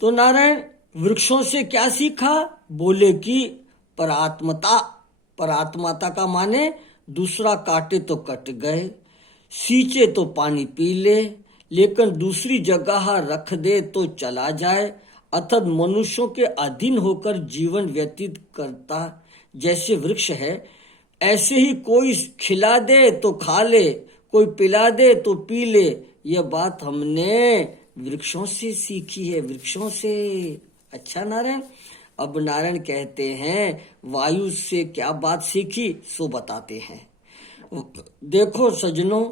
तो नारायण वृक्षों से क्या सीखा? बोले कि परात्मता। परात्मता का माने दूसरा काटे तो कट गए, सींचे तो पानी पी ले, लेकिन दूसरी जगह रख दे तो चला जाए। अर्थात मनुष्यों के अधीन होकर जीवन व्यतीत करता जैसे वृक्ष है, ऐसे ही कोई खिला दे तो खा ले, कोई पिला दे तो पी ले। यह बात हमने वृक्षों से सीखी है, वृक्षों से। अच्छा नारायण, अब नारायण कहते हैं वायु से क्या बात सीखी सो बताते हैं। देखो सज्जनों,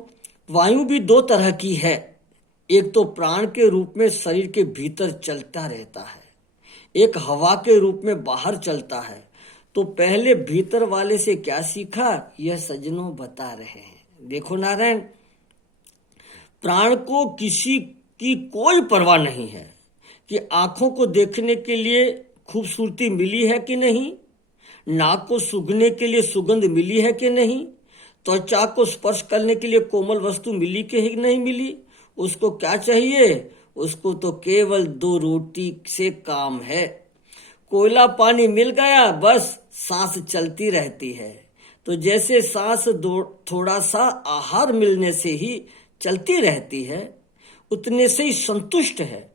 वायु भी दो तरह की है। एक तो प्राण के रूप में शरीर के भीतर चलता रहता है, एक हवा के रूप में बाहर चलता है। तो पहले भीतर वाले से क्या सीखा, यह सज्जनों बता रहे हैं। देखो नारायण, प्राण को किसी की कोई परवाह नहीं है कि आंखों को देखने के लिए खूबसूरती मिली है कि नहीं, नाक को सूंघने के लिए सुगंध मिली है कि नहीं, त्वचा को स्पर्श करने के लिए कोमल वस्तु मिली कि नहीं मिली। उसको क्या चाहिए? उसको तो केवल दो रोटी से काम है। कोयला पानी मिल गया, बस सांस चलती रहती है। तो जैसे सांस थोड़ा सा आहार मिलने से ही चलती रहती है, उतने से ही संतुष्ट है।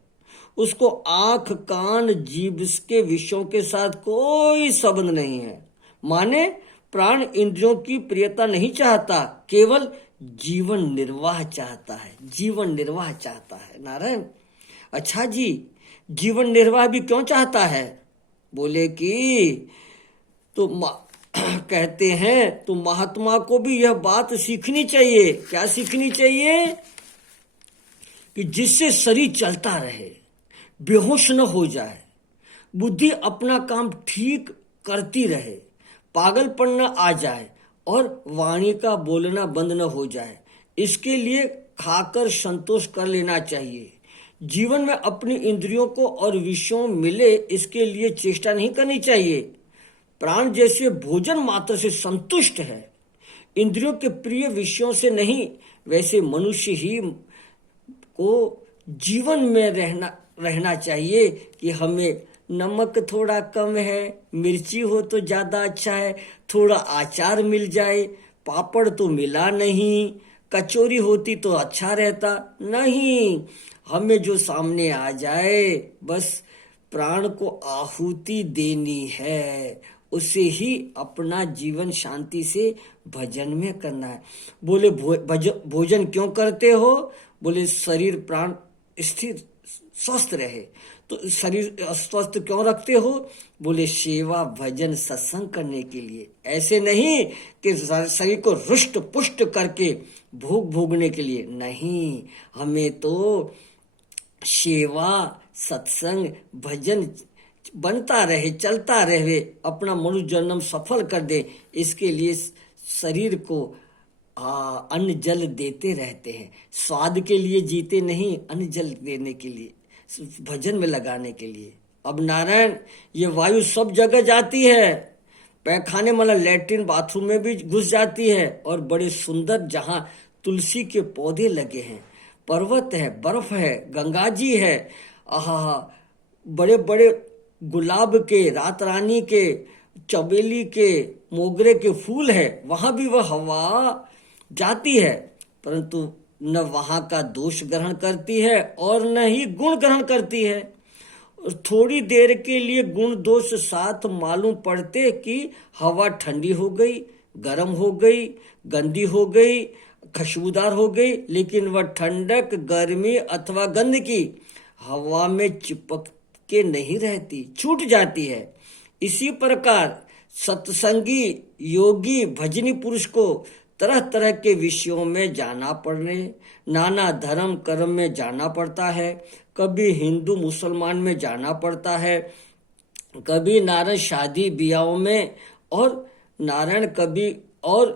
उसको आंख कान जीभ के विषयों के साथ कोई संबंध नहीं है। माने प्राण इंद्रियों की प्रियता नहीं चाहता, केवल जीवन निर्वाह चाहता है, जीवन निर्वाह चाहता है नारायण। अच्छा जी, जीवन निर्वाह भी क्यों चाहता है? बोले कि तो कहते हैं तो महात्मा को भी यह बात सीखनी चाहिए। क्या सीखनी चाहिए? कि जिससे शरीर चलता रहे, बेहोश न हो जाए, बुद्धि अपना काम ठीक करती रहे, पागलपन न आ जाए और वाणी का बोलना बंद न हो जाए। इसके लिए खाकर संतोष कर लेना चाहिए। जीवन में अपनी इंद्रियों को और विषयों मिले, इसके लिए चेष्टा नहीं करनी चाहिए। प्राण जैसे भोजन मात्र से संतुष्ट है, इंद्रियों के प्रिय विषयों से नहीं। वैसे मनुष्य ही को जीवन में रहना चाहिए कि हमें नमक थोड़ा कम है, मिर्ची हो तो ज्यादा अच्छा है, थोड़ा अचार मिल जाए, पापड़ तो मिला नहीं, कचौरी होती तो अच्छा रहता। नहीं, हमें जो सामने आ जाए बस प्राण को आहुति देनी है, उसे ही अपना जीवन शांति से भजन में करना है। बोले भोजन क्यों करते हो? बोले शरीर प्राण स्थिर स्वस्थ रहे। तो शरीर स्वस्थ क्यों रखते हो? बोले सेवा भजन सत्संग करने के लिए। ऐसे नहीं कि शरीर को रुष्ट पुष्ट करके भोग भोगने के लिए नहीं। हमें तो सेवा सत्संग भजन बनता रहे, चलता रहे, अपना मनुष्य जन्म सफल कर दे, इसके लिए शरीर को अन्न जल देते रहते हैं। स्वाद के लिए जीते नहीं, अन्न जल देने के लिए, भजन में लगाने के लिए। अब नारायण, ये वायु सब जगह जाती है, पैखाने मतलब लैट्रिन बाथरूम में भी घुस जाती है। और बड़े सुंदर जहां तुलसी के पौधे लगे हैं, पर्वत है, बर्फ है, गंगा जी है, आहा, बड़े बड़े गुलाब के, रात रानी के, चमेली के, मोगरे के फूल है, वहां भी वह हवा जाती है, परंतु न वहां का दोष ग्रहण करती है और न ही गुण ग्रहण करती है। थोड़ी देर के लिए गुण दोष साथ मालूम पड़ते कि हवा ठंडी हो गई, गर्म हो गई, गंदी हो गई, खुशबूदार हो गई, लेकिन वह ठंडक, गर्मी अथवा गंध की हवा में चिपक के नहीं रहती, छूट जाती है। इसी प्रकार सत्संगी योगी भजनी पुरुष को तरह तरह के विषयों में जाना पड़ने, नाना धर्म कर्म में जाना पड़ता है। कभी हिंदू मुसलमान में जाना पड़ता है, कभी नारायण शादी ब्याहों में, और नारायण कभी और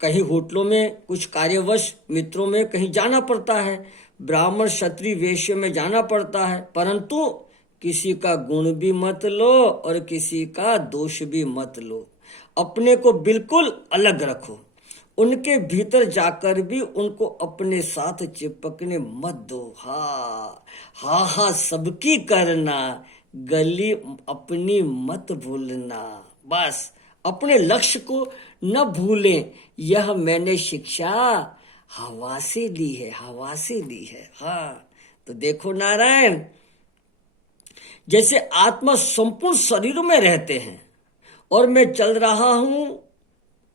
कहीं होटलों में, कुछ कार्यवश मित्रों में कहीं जाना पड़ता है, ब्राह्मण क्षत्रिय वैश्य में जाना पड़ता है। परंतु किसी का गुण भी मत लो और किसी का दोष भी मत लो, अपने को बिल्कुल अलग रखो। उनके भीतर जाकर भी उनको अपने साथ चिपकने मत दो। हा हा हा सबकी करना, गली अपनी मत भूलना। बस अपने लक्ष्य को न भूलें, यह मैंने शिक्षा हवा से ली है, हवा से ली है। हाँ, तो देखो नारायण, जैसे आत्मा संपूर्ण शरीर में रहते हैं और मैं चल रहा हूं,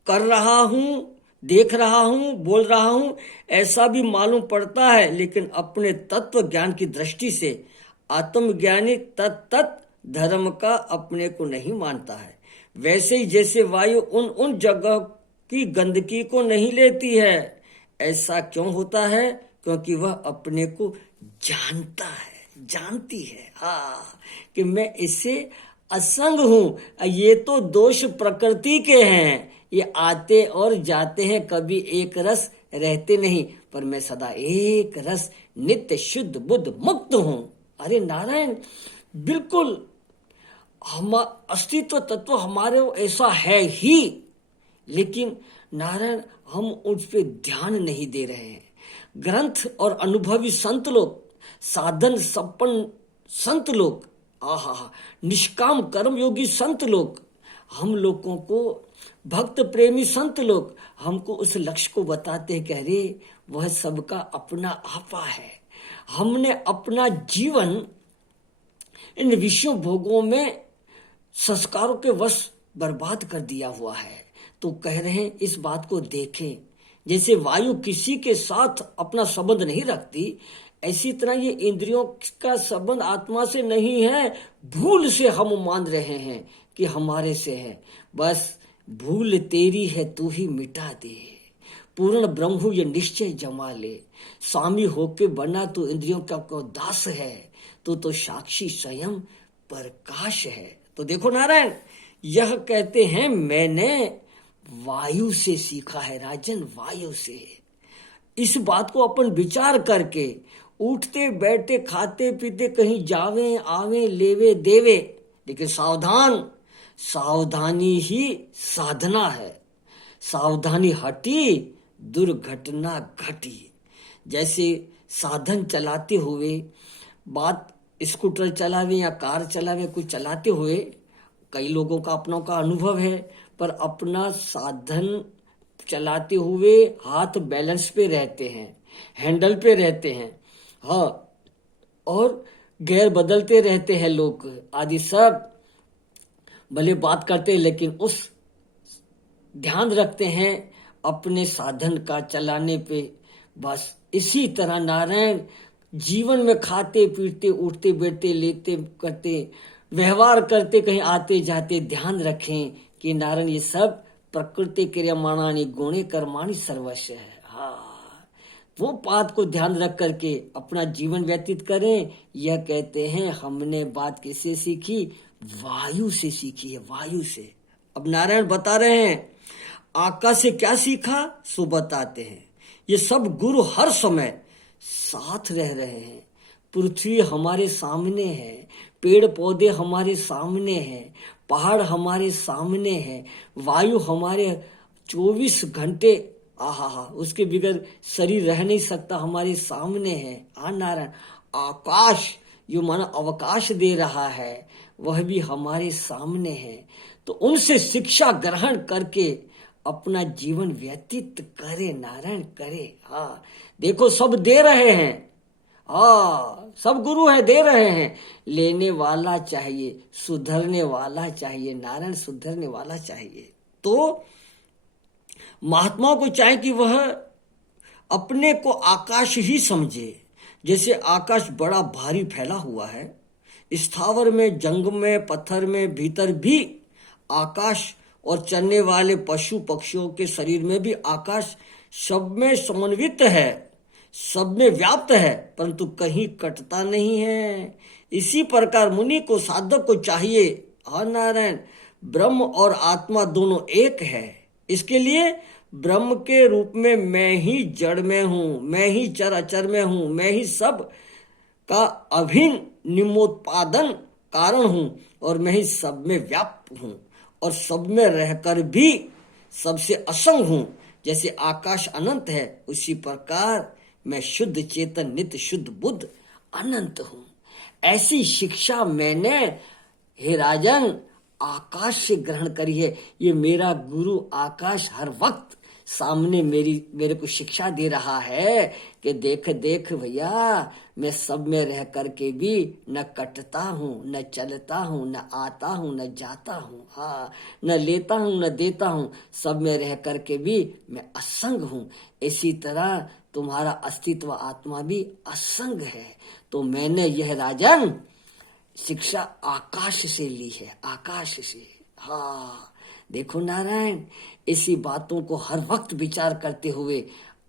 कर रहा हूं, देख रहा हूं, बोल रहा हूं, ऐसा भी मालूम पड़ता है, लेकिन अपने तत्व ज्ञान की दृष्टि से आत्मज्ञानी तत्त धर्म का अपने को नहीं मानता है। वैसे ही जैसे वायु उन जगह की गंदगी को नहीं लेती है, ऐसा क्यों होता है? क्योंकि वह अपने को जानता है, जानती है। हाँ, कि मैं इससे असंग हूं। ये तो दोष प्रकृति के हैं, ये आते और जाते हैं, कभी एक रस रहते नहीं, पर मैं सदा एक रस नित्य शुद्ध बुद्ध मुक्त हूं। अरे नारायण, बिल्कुल हम अस्तित्व तत्व हमारे ऐसा है ही, लेकिन नारायण हम उस पर ध्यान नहीं दे रहे हैं। ग्रंथ और अनुभवी संत लोग, साधन संपन्न संत लोग, आहा, निष्काम कर्म योगी संत लोग, हम लोगों को भक्त प्रेमी संत लोग हमको उस लक्ष्य को बताते हैं कि अरे वह सबका अपना आपा है। हमने अपना जीवन इन विषयों भोगों में संस्कारों के वश बर्बाद कर दिया हुआ है। तो कह रहे हैं इस बात को देखें। जैसे वायु किसी के साथ अपना संबंध नहीं रखती, ऐसी तरह ये इंद्रियों का संबंध आत्मा से नहीं है। भूल से हम मान रहे हैं कि हमारे से है। बस भूल तेरी है, तू ही मिटा दे। पूर्ण ब्रह्म ये निश्चय जमा ले। स्वामी होके बना तू इंद्रियों का को दास है, तू तो साक्षी स्वयं प्रकाश है। तो देखो नारायण, यह कहते हैं मैंने वायु से सीखा है राजन, वायु से। इस बात को अपन विचार करके उठते बैठते खाते पीते कहीं जावे आवे लेवे देवे, लेकिन सावधान, सावधानी ही साधना है। सावधानी हटी दुर्घटना घटी। जैसे साधन चलाते हुए, बात स्कूटर चलावे या कार चलावे, कुछ चलाते हुए कई लोगों का अपनों का अनुभव है, पर अपना साधन चलाते हुए हाथ बैलेंस पे रहते हैं, हैंडल पे रहते हैं, हाँ, और गियर बदलते रहते हैं लोग आदि सब भले बात करते हैं, लेकिन उस ध्यान रखते हैं अपने साधन का चलाने पे। बस इसी तरह नारायण जीवन में खाते पीते उठते बैठते लेते करते व्यवहार करते कहीं आते जाते ध्यान रखें कि नारायण ये सब प्रकृति क्रियमाणानि गुणे कर्माणि सर्वस्व है। हाँ, वो बात को ध्यान रख करके अपना जीवन व्यतीत करें। यह कहते हैं हमने बात किससे सीखी? वायु से सीखी है, वायु से। अब नारायण बता रहे हैं आकाश से क्या सीखा, सो बताते हैं। ये सब गुरु हर समय साथ रह रहे हैं। पृथ्वी हमारे सामने है, पेड़ पौधे हमारे सामने हैं, पहाड़ हमारे सामने है, वायु हमारे 24 घंटे, आहा, उसके बगैर शरीर रह नहीं सकता, हमारे सामने है। नारायण, आकाश जो माना अवकाश दे रहा है, वह भी हमारे सामने है। तो उनसे शिक्षा ग्रहण करके अपना जीवन व्यतीत करे नारायण, करे। हाँ, देखो सब दे रहे हैं, हाँ, सब गुरु है, दे रहे हैं। लेने वाला चाहिए, सुधरने वाला चाहिए नारायण, सुधरने वाला चाहिए। तो महात्माओं को चाहिए कि वह अपने को आकाश ही समझे। जैसे आकाश बड़ा भारी फैला हुआ है, स्थावर में, जंग में, पत्थर में, भीतर भी आकाश, और चलने वाले पशु पक्षियों के शरीर में भी आकाश सब में समन्वित है, सब में व्याप्त है, परंतु कहीं कटता नहीं है। इसी प्रकार मुनि को, साधक को चाहिए, हाँ नारायण, ब्रह्म और आत्मा दोनों एक है। इसके लिए ब्रह्म के रूप में मैं ही जड़ में हूं, मैं ही चर अचर में हूं, मैं ही सब का अभिन्न निमोत्पादन कारण हूं, और मैं ही सब में व्याप्त हूं, और सब में रहकर भी सबसे असंग हूं। जैसे आकाश अनंत है, उसी प्रकार मैं शुद्ध चेतन नित्य शुद्ध बुद्ध अनंत हूं। ऐसी शिक्षा मैंने, हे राजन, आकाश से ग्रहण करी है। ये मेरा गुरु आकाश हर वक्त सामने मेरे को शिक्षा दे रहा है कि देख देख भैया, मैं सब में रह करके भी न कटता हूँ, न चलता हूँ, न आता हूँ, न जाता हूँ, हाँ, न लेता हूँ, न देता हूँ, सब में रह करके भी मैं असंग हूँ। इसी तरह तुम्हारा अस्तित्व आत्मा भी असंग है। तो मैंने यह राजन शिक्षा आकाश से ली है, आकाश से। हाँ, देखो नारायण, इसी बातों को हर वक्त विचार करते हुए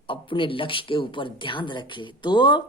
अपने लक्ष्य के ऊपर ध्यान रखे तो